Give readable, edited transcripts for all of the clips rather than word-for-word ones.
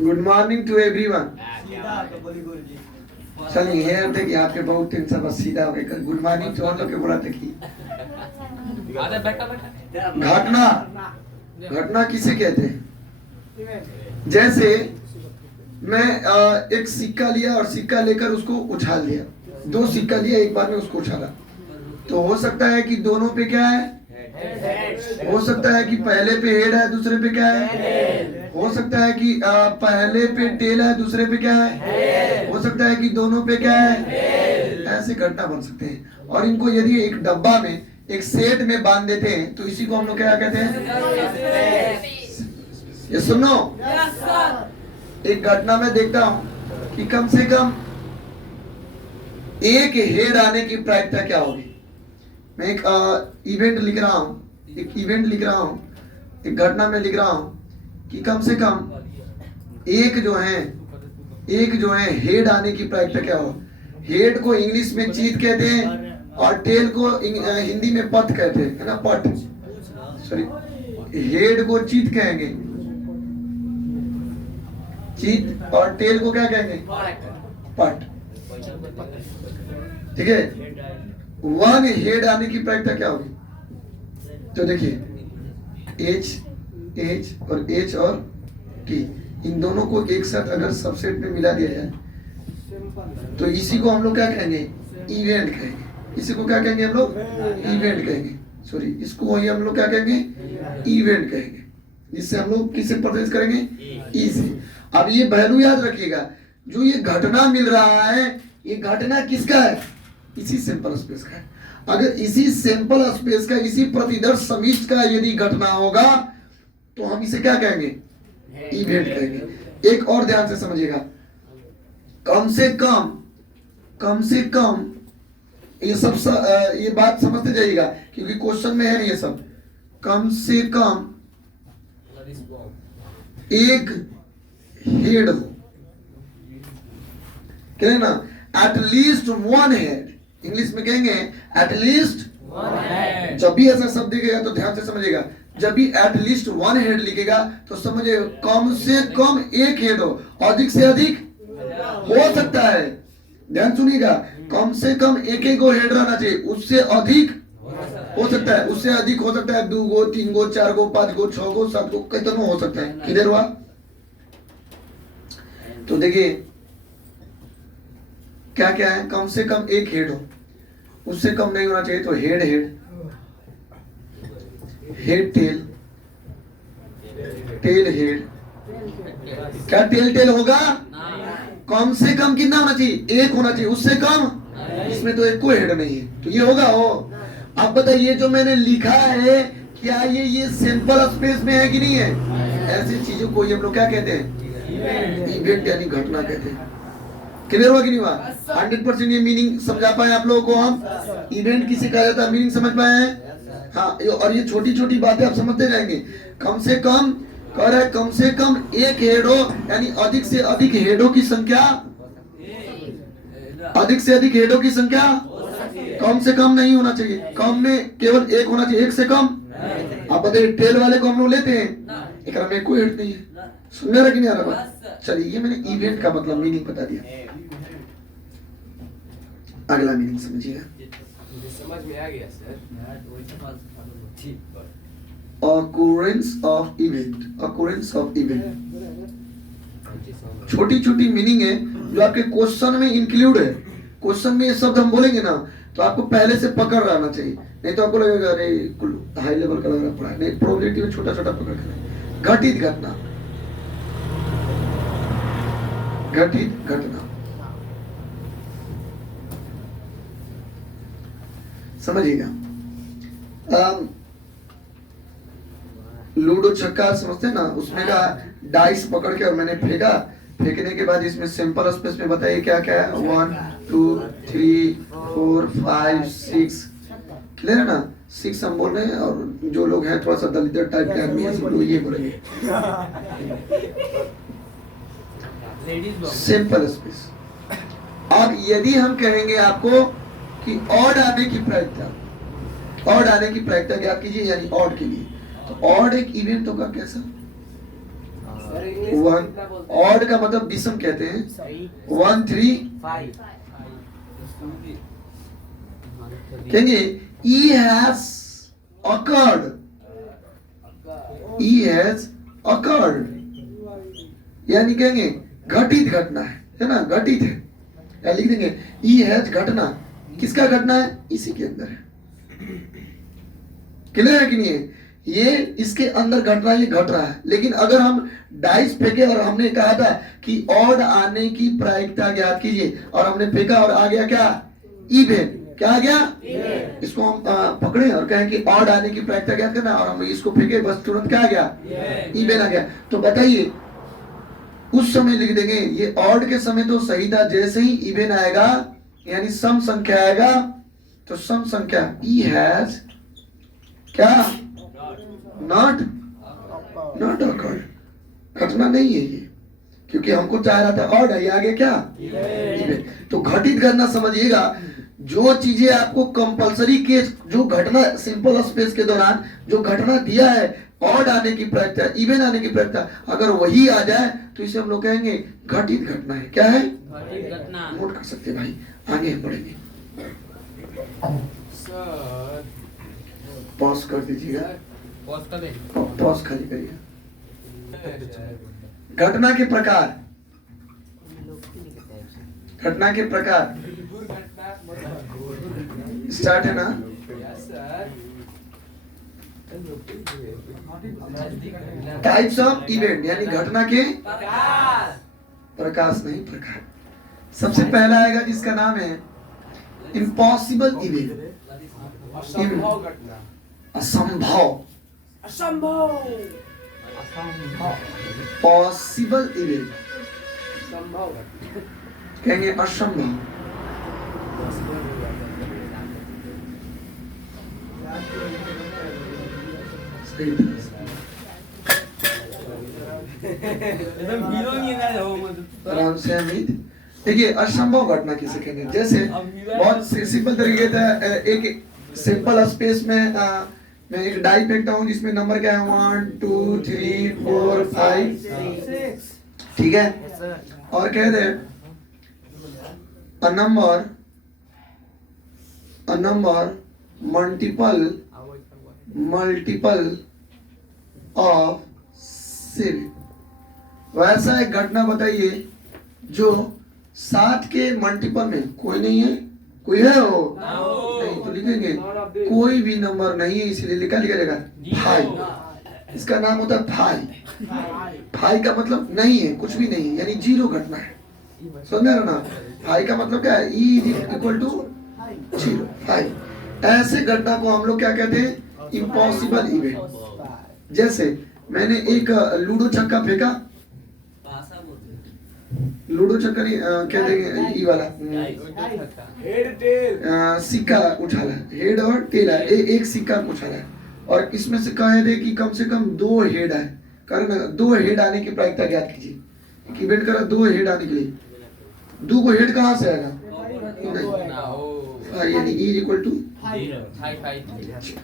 Good morning to everyone. चलिए ये थे कि आपके बहुत टेंशन बस सीधा हो गए। गुड मॉर्निंग तो लोग के बोला था कि घटना घटना किसे कहते हैं? जैसे मैं एक सिक्का लिया और सिक्का लेकर उसको उछाल दिया, दो सिक्का लिया एक बार में उसको उछाला, तो हो सकता है कि दोनों पे क्या है? हो सकता है कि पहले पे हेड है दूसरे पे क्या है? हो सकता है कि पहले पे टेल है दूसरे पे क्या है? हो सकता है कि दोनों पे क्या है? ऐसे घटना बन सकते हैं। और इनको यदि एक डब्बा में एक सेट में बांध देते हैं तो इसी को हम लोग क्या कहते हैं? ये सुनो, एक घटना में देखता हूं कि कम से कम एक हेड आने की प्रायिकता क्या होगी। मैं एक इवेंट लिख रहा हूं, एक घटना में लिख रहा हूं कि कम से कम एक जो है हेड आने की प्रायिकता क्या हो। हेड को इंग्लिश में चीत कहते हैं और टेल को हिंदी में पट कहते हैं, है ना? पट, सॉरी, हेड को चीत कहेंगे, चीत, और टेल को क्या कहेंगे? पट। ठीक है, वन हेड आने की प्रायिकता क्या होगी? तो देखिए एच और एच और टी, इन दोनों को एक साथ अगर सबसेट में मिला दिया जाए तो इसी को हम लोग क्या कहेंगे? इवेंट कहेंगे। इसी को क्या कहेंगे हम लोग? इवेंट कहेंगे। सॉरी, इसको वही हम लोग क्या कहेंगे? इवेंट कहेंगे। जिससे हम लोग किसे प्रदर्शित करेंगे? ई से। अब ये वैल्यू याद रखिएगा, जो ये घटना मिल रहा है ये घटना किसका है? इसी सैंपल स्पेस का है। अगर इसी सैंपल स्पेस का, इसी प्रतिदर्श समिष्ट का यदि घटना होगा तो हम इसे क्या कहेंगे? इवेंट कहेंगे। एक और ध्यान से समझिएगा, कम से कम ये सब ये बात समझते जाइएगा क्योंकि क्वेश्चन में है ये सब। कम से कम एक हेड हो, कहें ना, at least one head. English में कहेंगे एट लीस्ट वन हेड। जब भी ऐसा शब्द दिखेगा तो ध्यान से समझिएगा, जब भी एट लीस्ट वन हेड लिखेगा तो समझिए कम से कम एक हेड हो, अधिक से अधिक हो सकता है। ध्यान सुनिएगा, कम से कम एक एक हेड रहना चाहिए, उससे अधिक हो सकता है, उससे अधिक हो सकता है 2 गो 3 गो 4 गो 5 गो 6 गो 7 गो, कितना हो सकता है। क्लियर हुआ? तो देखिए क्या क्या है, कम से कम एक हेड हो, उससे कम नहीं होना चाहिए। तो हेड टेल, टेल हेड, क्या टेल होगा? कम से कम कितना होना चाहिए? एक होना चाहिए, उससे कम, इसमें तो एक को हेड नहीं है तो ये होगा हो। अब बताइए जो मैंने लिखा है क्या ये सैंपल स्पेस में है कि नहीं है? ऐसी चीजों को हम लोग क्या कहते हैं? इवेंट यानी घटना कहते हैं। क्लियर हुआ कि नहीं हुआ? 100% ये मीनिंग समझा पाए आप लोगों को? हम इवेंट किसे कहा जाता है मीनिंग समझ पाए हैं? हाँ, और ये छोटी छोटी बातें आप समझते जाएंगे। कम से कम कह रहा है, कम से कम एक हेड हो, यानी अधिक से अधिक हेडों की संख्या, अधिक से अधिक हेडों की संख्या कम से कम नहीं होना चाहिए, कम में केवल एक होना चाहिए, एक से कम। आप बताइए टेल वाले को हम लोग लेते हैं, एक में कोई हेड नहीं है। सुन रहा कि नहीं आ रहा बात? चलिए, ये मैंने इवेंट का मतलब मीनिंग बता दिया। अगला मीनिंग समझिएगा। समझ में आ गया सर। ऑकरेंस ऑफ इवेंट, छोटी छोटी मीनिंग है जो आपके क्वेश्चन में इंक्लूड है। क्वेश्चन में ये शब्द हम बोलेंगे ना तो आपको पहले से पकड़ रहना चाहिए, नहीं तो आपको लगेगा अरे हाई लेवल का लग रहा पड़ा है। नहीं, प्रोबेबिलिटी में छोटा छोटा पकड़ कर। घटित घटना, समझिएगा। लूडो छक्का समझते हैं ना, उसमें का डाइस पकड़ के और मैंने फेंकने के बाद इसमें सिंपल स्पेस में बताइए क्या क्या है? 1 2 3 4 5 6। क्लियर है ना? 6 हम बोल रहे हैं, और जो लोग हैं थोड़ा सा दलित टाइप के आदमी है, सब लोग ये बोलेंगे सिंपल स्पेस। अब यदि हम कहेंगे आपको कि ऑड आने की प्रायिकता क्या कीजिए, यानी ऑड के लिए, तो ऑड एक इवेंट होगा कैसा? 1 ऑड का मतलब विषम कहते हैं। 1 3 5 कहेंगे E has occurred, E has occurred, यानी कहेंगे घटित घटना है ना, घटित है। या लिख देंगे E has घटना, किसका घटना है, इसी के अंदर है। क्लियर है कि नहीं है? ये इसके अंदर घट रहा है, ये घट रहा है। लेकिन अगर हम डाइस फेंके और हमने कहा था कि ऑड आने की प्रायिकता ज्ञात कीजिए, और हमने फेंका और आ गया क्या, इवन। क्या आ गया, इसको हम पकड़े और कहें कि ऑड आने की प्रायिकता ज्ञात करना, और हम इसको फेंके, बस तुरंत क्या आ गया, इवन आ गया। तो बताइए उस समय लिख देंगे ये ऑड के समय तो सही था, जैसे ही इवन आएगा यानी सम संख्या आएगा, तो सम संख्या ई हैज क्या, नॉट ऑकर्ड, घटना नहीं है ये, क्योंकि हमको चाह रहा था ऑड है, ये आगे क्या, इवन। तो घटित करना समझिएगा, जो चीजें आपको कंपलसरी केस, जो घटना सिंपल स्पेस के दौरान जो घटना दिया है, ऑड आने की प्रायिकता, इवन आने की प्रायिकता, अगर वही आ जाए तो इसे हम लोग कहेंगे घटित घटना है। क्या है, घटित घटना। नोट कर सकते हैं भाई, आगे हम बढ़ेंगे। सर पॉज कर दीजिएगा, पॉज कर दें, पॉज खाली करिए। घटना के प्रकार, घटना के प्रकार स्टार्ट है ना। Yes sir. Types of event यानी घटना के प्रकाश नहीं, प्रकार। सबसे पहला आएगा जिसका नाम है इम्पॉसिबल इवेंट, असंभव घटना, असंभव, असंभव, पॉसिबल इवेंट संभव घटना, कहेंगे असंभव। सही तरह से। आराम से अमित, देखिए असंभव घटना किसे कहते हैं, जैसे बहुत सिंपल तरीके से एक सिंपल स्पेस में मैं एक डाई फेंकता हूँ जिसमें नंबर क्या है 1 2 3 4 5 6, ठीक है, और कह दे a number multiple of 7, वैसा एक घटना बताइए जो 7 के मल्टीपल में कोई नहीं है, कोई है वो नहीं, तो लिखेंगे कोई भी नंबर नहीं है, इसलिए लिखा जाएगा फाइव। इसका नाम होता है फाइव। फाइव का मतलब नहीं है, कुछ भी नहीं है, यानी जीरो घटना है। समझ रहे हो ना, फाइव का मतलब क्या है, e is equal to zero, five. ऐसे घटना को हम लोग क्या कहते हैं, इम्पॉसिबल इवेंट। जैसे मैंने एक लूडो छक्का फेंका, लूडो छक्का नहीं क्या देंगे, ई वाला हेड टेल, सिक्का उछाला, हेड और टेल है, एक सिक्का उछाला है, और इसमें से कह दे कि कम से कम 2 हेड है, कारण 2 हेड आने की प्रायिकता ज्ञात कीजिए। इवेंट करा 2 हेड आने के लिए, 2 को हेड कहाँ से आएगा, यानी ई इक्वल टू 5।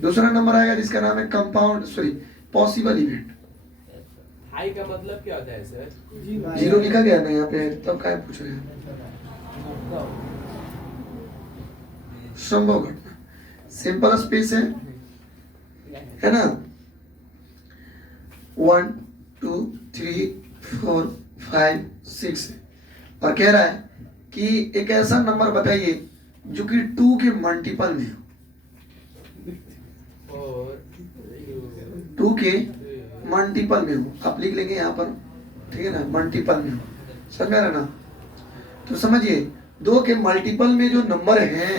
दूसरा नंबर आएगा जिसका नाम है कंपाउंड पॉसिबल इवेंट। हाई का मतलब क्या होता है सर? जीरो लिखा गया ना यहाँ पे, तब क्या पूछ रहे हैं, संभव घटना, सिंपल स्पेस है ना, 1 2 3 4 5 6, और कह रहा है कि एक ऐसा नंबर बताइए जो कि 2 के मल्टीपल में हो, 2 के मल्टीपल में हो, आप लिख लेंगे यहाँ पर, ठीक है ना, मल्टीपल में हो, समझ रहे ना। तो समझिए 2 के मल्टीपल में जो नंबर हैं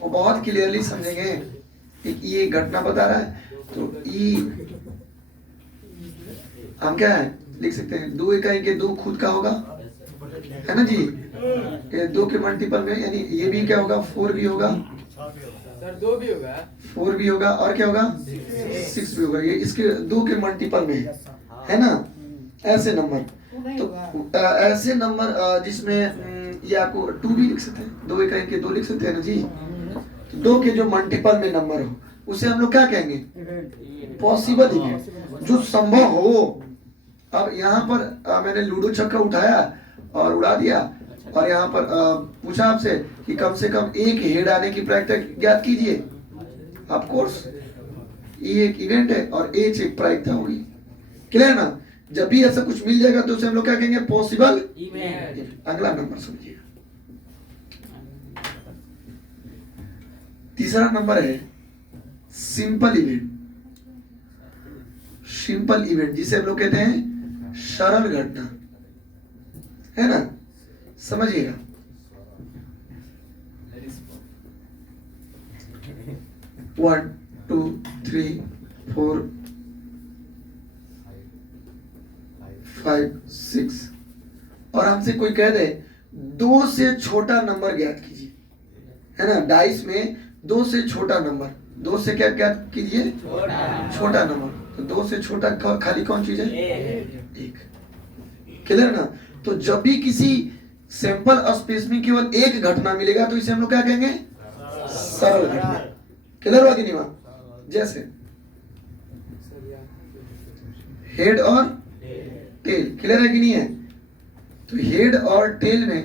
वो बहुत क्लियरली समझेंगे। एक ये घटना बता रहा है, तो ई हम क्या है लिख सकते हैं, 2 इकाई के 2 खुद का होगा, है ना जी, ये 2 के मल्टीपल में, यानी ये भी क्या होगा, 4 भी होगा सर, 2 भी होगा, 4 भी होगा, और क्या होगा 6 भी होगा, ये इसके 2 के मल्टीपल में है ना। ऐसे नंबर, तो ऐसे नंबर जिसमें ये आपको 2 भी लिख सकते हैं, 2 इकाई के 2 लिख सकते हैं ना जी। तो 2 के जो मल्टीपल में नंबर हो उसे हम लोग क्या कहेंगे, पॉसिबल इवेंट, जो संभव हो, अब यहाँ पर मैंने लूडो छक्का उठाया और उड़ा दिया, और यहाँ पर पूछा आपसे कि कम से कम एक हेड आने की प्रायिकता ज्ञात कीजिए। ऑफ कोर्स ये एक इवेंट है और एच एक प्रायिकता होगी। क्लियर ना? जब भी ऐसा कुछ मिल जाएगा तो उसे हम लोग क्या कहेंगे? Possible event. अगला नंबर समझिए, तीसरा नंबर है सिंपल इवेंट। सिंपल इवेंट जिसे हम लोग कहते हैं सरल घटना, है ना? समझिएगा, 1 2 3 4 5 6 और हमसे कोई कह दे 2 से छोटा नंबर ज्ञात कीजिए, है ना? डाइस में 2 से छोटा नंबर, 2 से क्या ज्ञात कीजिए? छोटा नंबर। तो 2 से छोटा खाली कौन चीज है? एक। क्लियर ना? तो जब भी किसी सैंपल स्पेस में केवल एक घटना मिलेगा तो इसे हम लोग क्या कहेंगे? सरल घटना। क्लियर हुआ कि नहीं हुआ? जैसे हेड और टेल, क्लियर है कि नहीं है? तो हेड और टेल में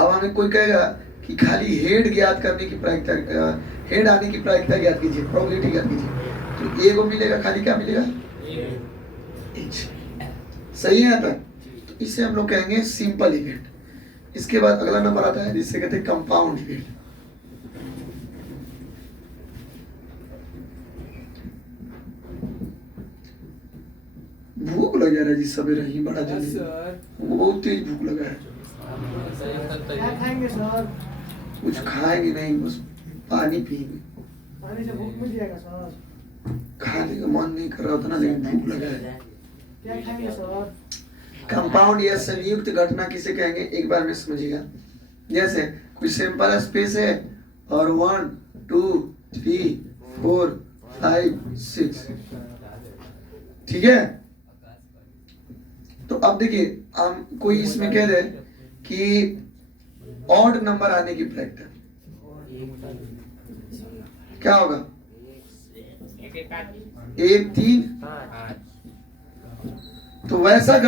अब हमें कोई कहेगा कि खाली हेड ज्ञात करने की प्रायिकता, हेड आने की प्रायिकता ज्ञात कीजिए, प्रोबेबिलिटी ज्ञात कीजिए, तो ए को मिलेगा, खाली क्या मिलेगा? एच। सही है तक? तो इसे हम लोग कहेंगे सिंपल इवेंट। इसके बाद अगला नंबर आता है जिससे कहते हैं कंपाउंड इवेंट। भूख लग जा रहा है जी सवेरे ही, बड़ा जल्दी, सर बहुत तेज भूख लगा है। क्या खाएंगे सर? कुछ खाएंगे नहीं, बस पानी पिएंगे। पानी से भूख मिट जाएगा सर? खाने का मन नहीं कर रहा उतना, लेकिन भूख लगा है। क्या खाएंगे सर? कंपाउंड या संयुक्त घटना किसे कहेंगे एक बार में समझिएगा। जैसे कोई सैंपल स्पेस है और 1 2 3 4 5 6, ठीक है? तो अब देखिए, हम कोई इसमें कह दे कि ऑड नंबर आने की प्रायिकता क्या होगा? 1 3। तो वैसा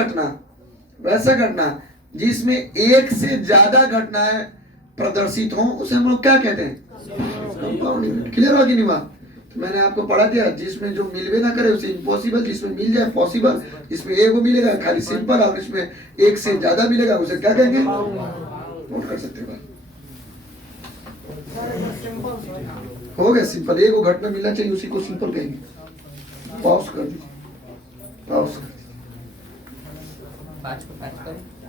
घटना जिसमें एक से ज्यादा घटनाएं प्रदर्शित हो उसे हम लोग क्या कहते हैं? Compound event. क्लियर हुआ कि नहीं हुआ? तो मैंने आपको पढ़ा दिया, जिसमें जो मिलवे ना करे उसे इम्पॉसिबल, जिसमें मिल जाए पॉसिबल, जिसमें एक को मिलेगा खाली सिंपल, और इसमें एक से ज्यादा मिलेगा उसे क्या कहेंगे? नोट कर सकते हो। Simple sir. हो गया सिंपल, एक को घटना मिलना चाहिए उसी को सिंपल कहेंगे। पॉज कर दीजिए, पॉज कर दीजिए। 5 को 5 करें।